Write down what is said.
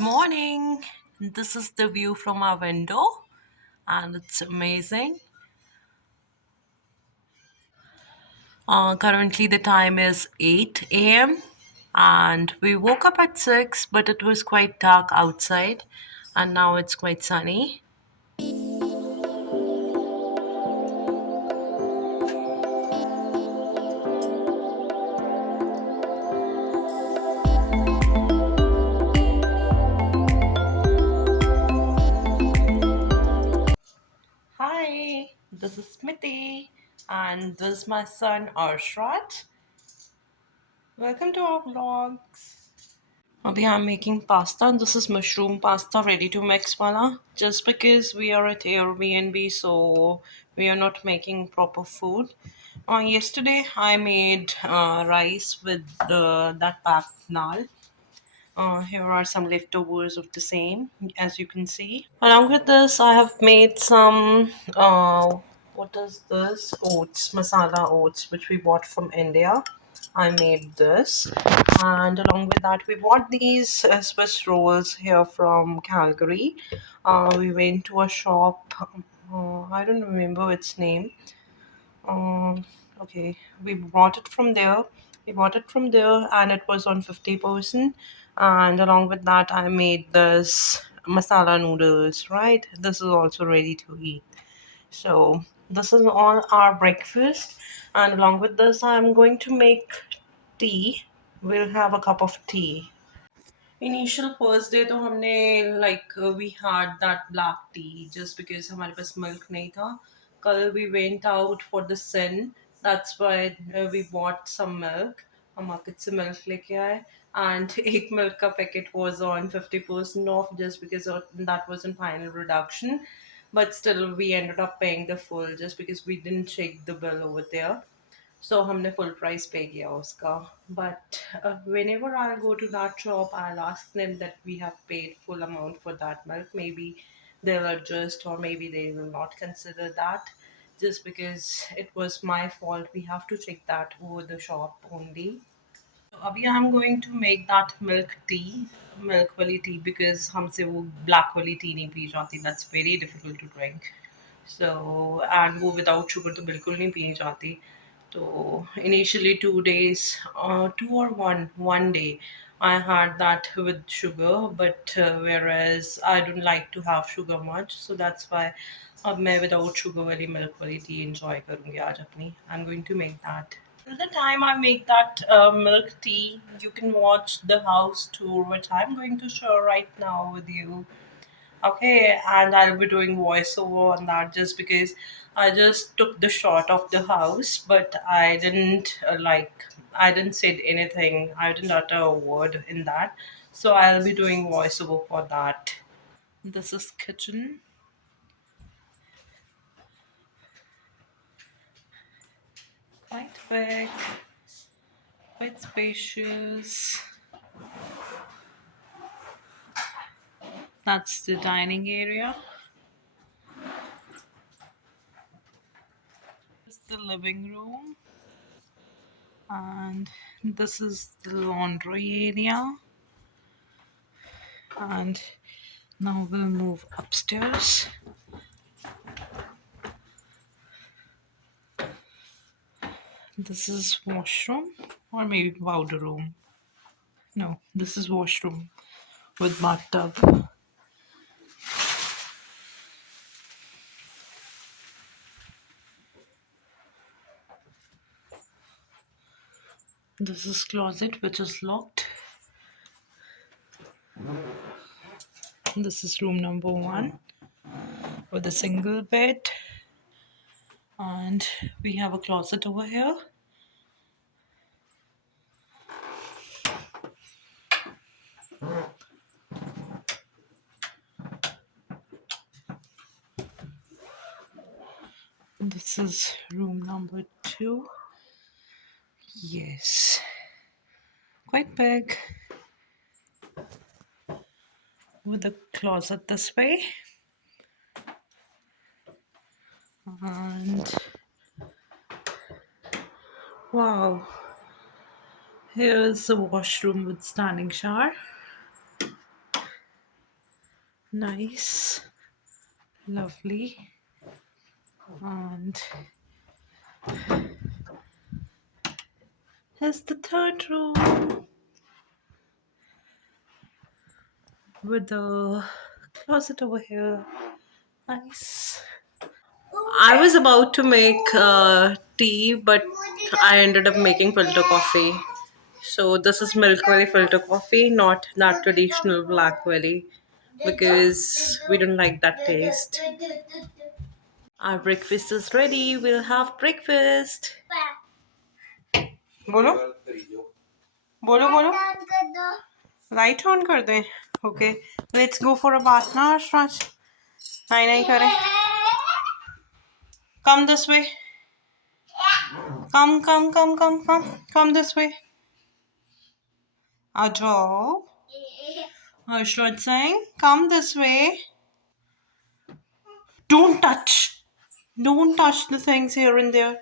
Morning. This is the view from our window, and it's amazing. Currently, the time is 8 a.m., and we woke up at 6, but it was quite dark outside, and now it's quite sunny. Hi, this is Smithy, and this is my son Arshrat. Welcome to our vlogs. Abhi, I'm making pasta, and this is mushroom pasta ready to mix wala. Just because we are at Airbnb, so we are not making proper food. Yesterday, I made rice with that packed dal. Here are some leftovers of the same, as you can see. Along with this, I have made some, what is this? Oats, masala oats, which we bought from India. I made this. And along with that, we bought these Swiss rolls here from Calgary. We went to a shop, I don't remember its name. um, okay, we bought it from there. We bought it from there, and it was on 50%. And along with that, I made this masala noodles, right? This is also ready to eat. So, this is all our breakfast. And along with this, I'm going to make tea. We'll have a cup of tea. Initial first day तो हमने like we had that black tea just because हमारे पास milk नहीं था. कल we went out for the sun, that's why we bought some milk. हम market से milk लेके आए, एंड एक मिल्क का packet was on 50% off just because that was in final reduction. But still, we ended up paying the full just because we didn't check the bill over there. So हमने full price pay किया उसका. But whenever I go to that shop, I'll ask them that we have paid full amount for that milk. Maybe they'll adjust, or maybe they will not consider that. Just because it was my fault, we have to check that over the shop only. अभी I'm going to make that milk tea, milk वाली tea, because हमसे वो black वाली tea नहीं P जाती. That's very difficult to drink. So, and वो without sugar तो बिल्कुल नहीं पी जाती. So initially 2 days, 2 or one day, I had that with sugar, but whereas I don't like to have sugar much, so that's why अब मैं without sugar वाली milk वाली tea enjoy करूँगी आज अपनी. I'm going to make that. The time I make that milk tea, you can watch the house tour, which I'm going to show right now with you. Okay, and I'll be doing voiceover on that just because I just took the shot of the house, but I didn't I didn't say anything. I didn't utter a word in that, so I'll be doing voiceover for that. This is kitchen, quite big, quite spacious. That's the dining area. This is the living room, and this is the laundry area. And now we'll move upstairs. This is washroom, or maybe powder room. No, this is washroom with bathtub. This is closet which is locked. This is room number one with a single bed, and we have a closet over here. This is room number two. Yes, quite big with a closet this way. And wow, here's a washroom with standing shower. Nice, lovely, and here's the third room with the closet over here. Nice. I was about to make tea, but I ended up making filter coffee. So this is milk belly filter coffee, not that traditional black belly, because we don't like that taste. Our breakfast is ready. We'll have breakfast. बोलो बोलो बोलो light on कर दें okay let's go for a bath ना अर्शराज नहीं नहीं करें come this way come this way आ जाओ Arshad saying come this way don't touch the things here and there